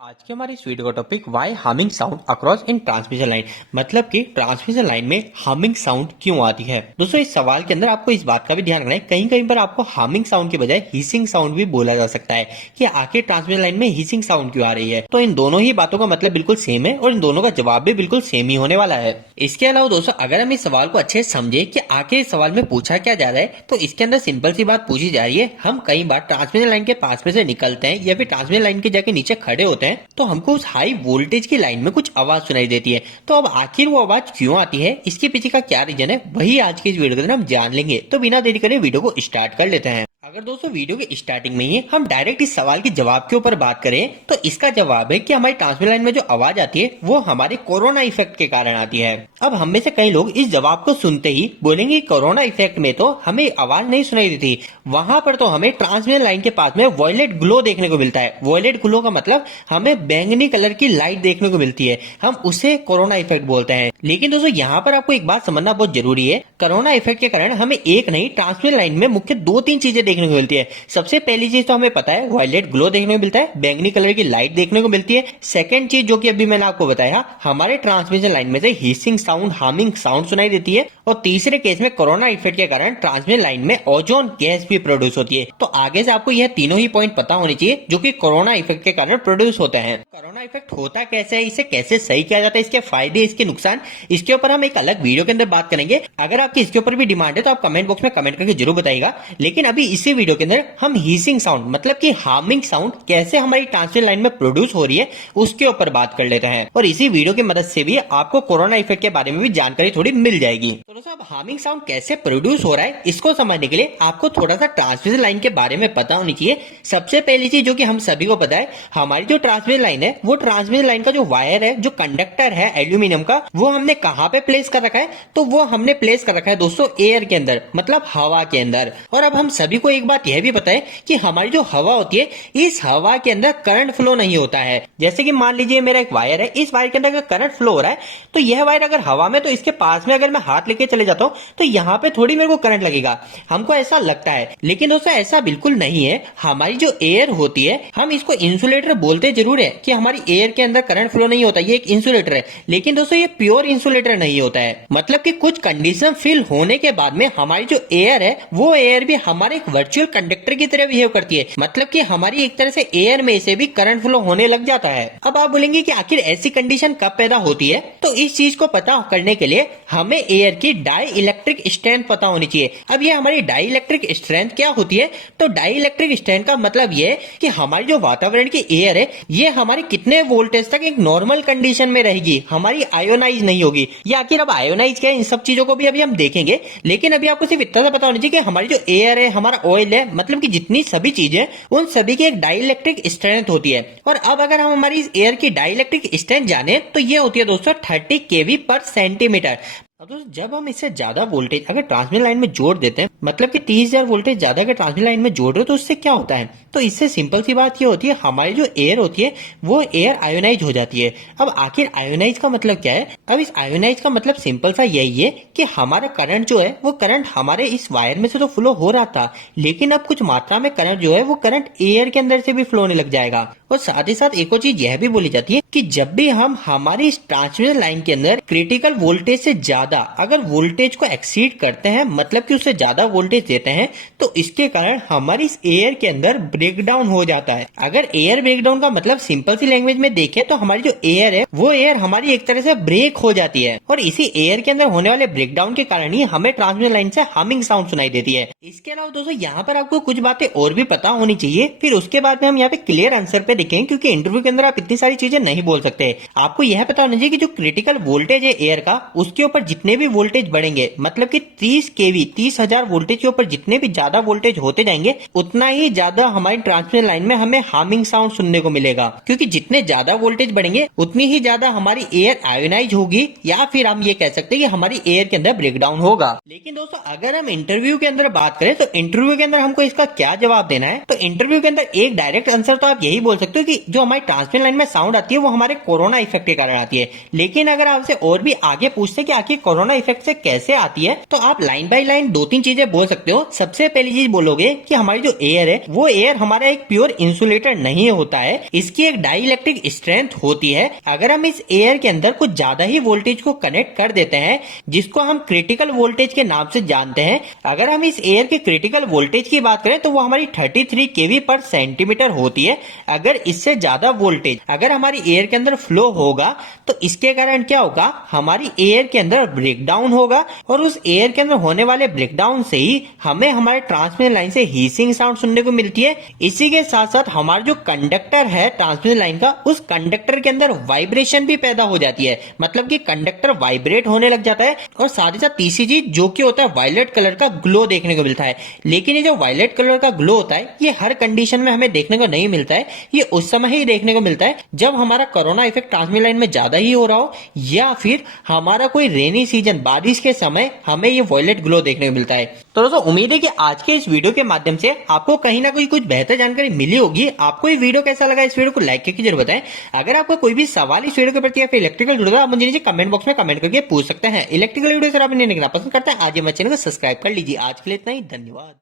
आज के हमारे इस वीडियो का topic why humming sound across in transmission line, मतलब कि ट्रांसमिशन लाइन में हार्मिंग साउंड क्यों आती है। दोस्तों, इस सवाल के अंदर आपको इस बात का भी ध्यान रखना है, कहीं कहीं पर आपको हार्मिंग साउंड के बजाय हिसिंग साउंड भी बोला जा सकता है कि आखिर ट्रांसमिशन लाइन में हिसिंग साउंड क्यों आ रही है। तो इन दोनों ही बातों का मतलब बिल्कुल सेम है और इन दोनों का जवाब भी बिल्कुल सेम ही होने वाला है। इसके अलावा दोस्तों, अगर हम इस सवाल को अच्छे से समझे कि आखिर इस सवाल में पूछा क्या जा रहा है, तो इसके अंदर सिंपल सी बात पूछी जा रही है। हम कई बार ट्रांसमिशन लाइन के पास में से निकलते हैं या फिर ट्रांसमिशन लाइन के जाके नीचे खड़े होते हैं, तो हमको उस हाई वोल्टेज की लाइन में कुछ आवाज सुनाई देती है। तो अब आखिर वो आवाज क्यों आती है, इसके पीछे का क्या रीजन है, वही आज की इस वीडियो के अंदर हम जान लेंगे। तो बिना देरी करे वीडियो को स्टार्ट कर लेते हैं। अगर दोस्तों वीडियो के स्टार्टिंग में ही हम डायरेक्ट इस सवाल के जवाब के ऊपर बात करें, तो इसका जवाब है कि हमारी ट्रांसमिशन लाइन में जो आवाज आती है वो हमारे कोरोना इफेक्ट के कारण आती है। अब हम में से कई लोग इस जवाब को सुनते ही बोलेंगे कोरोना इफेक्ट में तो हमें आवाज नहीं सुनाई देती, वहां पर तो हमें ट्रांसमिशन लाइन के पास में वॉयलेट ग्लो देखने को मिलता है। वॉयलेट ग्लो का मतलब हमें बैंगनी कलर की लाइट देखने को मिलती है, हम उसे कोरोना इफेक्ट बोलते हैं। लेकिन दोस्तों, यहाँ पर आपको एक बात समझना बहुत जरूरी है। कोरोना इफेक्ट के कारण हमें एक नहीं, ट्रांसमिशन लाइन में मुख्य दो तीन चीजें देखने को मिलती है। सबसे पहली चीज तो हमें पता है वॉयलेट ग्लो देखने को मिलता है, बैंगनी कलर की लाइट देखने को मिलती है। सेकंड चीज जो कि अभी मैंने आपको बताया, हमारे ट्रांसमिशन लाइन में से हिसिंग साउंड, हार्मिंग साउंड सुनाई देती है। और तीसरे केस में कोरोना इफेक्ट के कारण ट्रांसमिशन लाइन में ओजोन गैस भी प्रोड्यूस होती है। तो आगे से आपको यह तीनों ही पॉइंट पता होने चाहिए जो कि कोरोना इफेक्ट के कारण प्रोड्यूस होते हैं। कोरोना इफेक्ट होता कैसे है, इसे कैसे सही किया जाता है, इसके फायदे, इसके नुकसान, इसके ऊपर हम एक अलग वीडियो के अंदर बात करेंगे। अगर आपकी इसके ऊपर भी डिमांड है तो आप कमेंट बॉक्स में कमेंट करके जरूर बताइएगा। लेकिन अभी इसी वीडियो के अंदर हम हिसिंग साउंड मतलब कि हार्मिंग साउंड कैसे हमारी ट्रांसमिशन लाइन में प्रोड्यूस हो रही है उसके ऊपर बात कर लेते हैं। और इसी वीडियो की मदद से भी आपको कोरोना इफेक्ट के बारे में भी जानकारी थोड़ी मिल जाएगी। तो दोस्तों, अब हार्मिंग साउंड कैसे प्रोड्यूस हो रहा है इसको समझने के लिए आपको थोड़ा सा ट्रांसमिशन लाइन के बारे में पता होनी चाहिए। सबसे पहली चीज जो कि हम सभी को पता है, हमारी जो ट्रांसमिशन लाइन है वो ट्रांसमिशन लाइन का जो वायर है, जो कंडक्टर है एल्यूमिनियम का, वो हमने कहां पे प्लेस कर रखा है, तो वो हमने प्लेस कर रखा है दोस्तों एयर के अंदर, मतलब हवा के अंदर। और अब हम सभी को एक बात यह भी पता है कि हमारी जो हवा होती है, इस हवा के अंदर करंट फ्लो नहीं होता है। जैसे कि मान लीजिए मेरा एक वायर है, इस वायर के अंदर अगर करंट फ्लो हो रहा है, तो यह वायर अगर हवा में, तो इसके पास में अगर मैं हाथ लेके चले जाता हूं तो यहां पे थोड़ी मेरे को करंट लगेगा, हमको ऐसा लगता है। लेकिन दोस्तों ऐसा बिल्कुल नहीं है। हमारी जो एयर होती है, हम इसको इंसुलेटर बोलते जरूर है कि हमारी एयर के अंदर करंट फ्लो नहीं होता, ये एक इंसुलेटर है, लेकिन दोस्तों ये प्योर इंसुलेटर नहीं होता है। मतलब कि कुछ कंडीशन फिल होने के बाद में हमारी जो एयर है, वो एयर भी हमारे एक वर्चुअल कंडक्टर की तरह बिहेव करती है। मतलब कि हमारी एक तरह से एयर में से भी करंट फ्लो होने लग जाता है। अब आप बोलेंगे कि आखिर ऐसी कंडीशन कब पैदा होती है, तो इस चीज को पता करने के लिए हमें एयर की डाई इलेक्ट्रिक स्ट्रेंथ पता होनी चाहिए। अब ये हमारी डाई इलेक्ट्रिक स्ट्रेंथ क्या होती है, तो डाई इलेक्ट्रिक स्ट्रेंथ का मतलब ये है कि हमारी जो वातावरण की एयर है, ये हमारी कितने वोल्टेज तक एक नॉर्मल कंडीशन में रहेगी, हमारी आयोनाइज नहीं होगी। या आखिर अब आयोनाइज क्या है, इन सब चीजों को भी अभी हम देखेंगे। लेकिन अभी आपको सिर्फ इतना सा पता होना चाहिए कि हमारी जो एयर है, हमारा ऑयल है, मतलब कि जितनी सभी चीजें, उन सभी की एक डाई इलेक्ट्रिक स्ट्रेंथ होती है। और अब अगर हम हमारी एयर की डाई इलेक्ट्रिक स्ट्रेंथ जाने, तो ये होती है दोस्तों 30 kV पर सेंटीमीटर। अब दोस्तों, जब हम इससे ज्यादा वोल्टेज अगर ट्रांसमिशन लाइन में जोड़ देते हैं, मतलब कि 30,000 वोल्टेज ज्यादा अगर ट्रांसमिशन लाइन में जोड़ रहे हो, तो उससे क्या होता है, तो इससे सिंपल सी बात ये होती है, हमारी जो एयर होती है वो एयर आयोनाइज हो जाती है। अब आखिर आयोनाइज का मतलब क्या है, अब इस आयोनाइज का मतलब सिंपल सा यही है कि हमारा करंट जो है, वो करंट हमारे इस वायर में से तो फ्लो हो रहा था, लेकिन अब कुछ मात्रा में करंट जो है, वो करंट एयर के अंदर से भी फ्लो होने लग जाएगा। और साथ ही साथ एक और चीज यह भी बोली जाती है कि जब भी हम हमारी इस ट्रांसमिशन लाइन के अंदर क्रिटिकल वोल्टेज से ज्यादा अगर वोल्टेज को एक्सीड करते हैं, मतलब कि उससे ज्यादा वोल्टेज देते हैं, तो इसके कारण हमारी इस एयर के अंदर ब्रेकडाउन हो जाता है। अगर एयर ब्रेकडाउन का मतलब सिंपल सी लैंग्वेज में देखें, तो हमारी जो एयर है, वो एयर हमारी एक तरह से ब्रेक हो जाती है। और इसी एयर के अंदर होने वाले ब्रेकडाउन के कारण ही हमें ट्रांसमिशन लाइन से हार्मिंग साउंड सुनाई देती है। इसके अलावा दोस्तों, यहाँ पर आपको कुछ बातें और भी पता होनी चाहिए, फिर उसके बाद में हम यहाँ पे क्लियर आंसर पे देखेंगे, क्योंकि इंटरव्यू के अंदर आप इतनी सारी चीजें नहीं बोल सकते। आपको यह पता होना चाहिए कि जो क्रिटिकल वोल्टेज है एयर का, उसके ऊपर जितने भी वोल्टेज बढ़ेंगे, मतलब कि 30 kV 30,000 वोल्टेज के ऊपर जितने भी ज्यादा वोल्टेज होते जाएंगे, उतना ही ज्यादा हमारी ट्रांसमिशन लाइन में हमें हार्मिंग साउंड सुनने को मिलेगा। क्योंकि जितने ज्यादा वोल्टेज बढ़ेंगे, उतनी ही ज्यादा हमारी एयर आयोनाइज होगी, या फिर हम ये कह सकते हैं कि हमारी एयर के अंदर ब्रेकडाउन होगा। लेकिन दोस्तों, अगर हम इंटरव्यू के अंदर बात करें, तो इंटरव्यू के अंदर हमको इसका क्या जवाब देना है, तो इंटरव्यू के अंदर एक डायरेक्ट आंसर तो आप यही बोल सकते हो कि जो हमारी ट्रांसमिशन लाइन में साउंड आती है, वो हमारे कोरोना इफेक्ट के कारण आती है। लेकिन अगर आपसे और भी आगे पूछते कि आखिर कोरोना इफेक्ट से कैसे आती है, तो आप लाइन बाय लाइन 2-3 चीजें बोल सकते हो। सबसे पहली चीज बोलोगे कि हमारी जो एयर है वो एयर हमारा एक प्योर इंसुलेटर नहीं होता है, इसकी एक डाई इलेक्ट्रिक स्ट्रेंथ होती है। अगर हम इस एयर के अंदर कुछ ज्यादा ही वोल्टेज को कनेक्ट कर देते हैं, जिसको हम क्रिटिकल वोल्टेज के नाम से जानते हैं, अगर हम इस एयर के क्रिटिकल वोल्टेज की बात करें तो वो हमारी 33 केवी पर सेंटीमीटर होती है। अगर इससे ज्यादा वोल्टेज अगर हमारी एयर के अंदर फ्लो होगा तो इसके कारण क्या होगा, हमारी एयर के अंदर ब्रेकडाउन होगा और उस एयर के अंदर होने वाले ब्रेकडाउन से ही हमें हमारे ट्रांसमिशन लाइन से हीसिंग साउंड सुनने को मिलती है। इसी के साथ साथ हमारा जो कंडक्टर है ट्रांसमिशन लाइन का, उस कंडक्टर के अंदर वाइब्रेशन भी पैदा हो जाती है, मतलब कि कंडक्टर वाइब्रेट होने लग जाता है। और साथ ही साथ तीसरी चीज जो कि होता है वायलेट कलर का ग्लो देखने को मिलता है। लेकिन ये जो वायलेट कलर का ग्लो होता है ये हर कंडीशन में हमें देखने को नहीं मिलता है, ये उस समय ही देखने को मिलता है जब हमारा कोरोना इफेक्ट ट्रांसमिशन लाइन में ज्यादा ही हो रहा हो, या फिर हमारा कोई रेनी सीजन बारिश के समय हमें ये वायलेट ग्लो देखने को मिलता है। तो दोस्तों उम्मीद है कि आज के इस वीडियो के माध्यम से आपको कहीं ना कुछ बेहतर जानकारी मिली होगी। आपको ये वीडियो कैसा लगा, इस वीडियो को लाइक करके जरूर बताएं। अगर आपको कोई भी सवाल इस वीडियो के प्रति या फिर इलेक्ट्रिकल जुड़ा हुआ, आप मुझे नीचे कमेंट बॉक्स में कमेंट करके पूछ सकते हैं। इलेक्ट्रिकल वीडियो सर आप पसंद करते हैं आज हमारे चैनल को सब्सक्राइब कर लीजिए। आज के लिए इतना ही, धन्यवाद।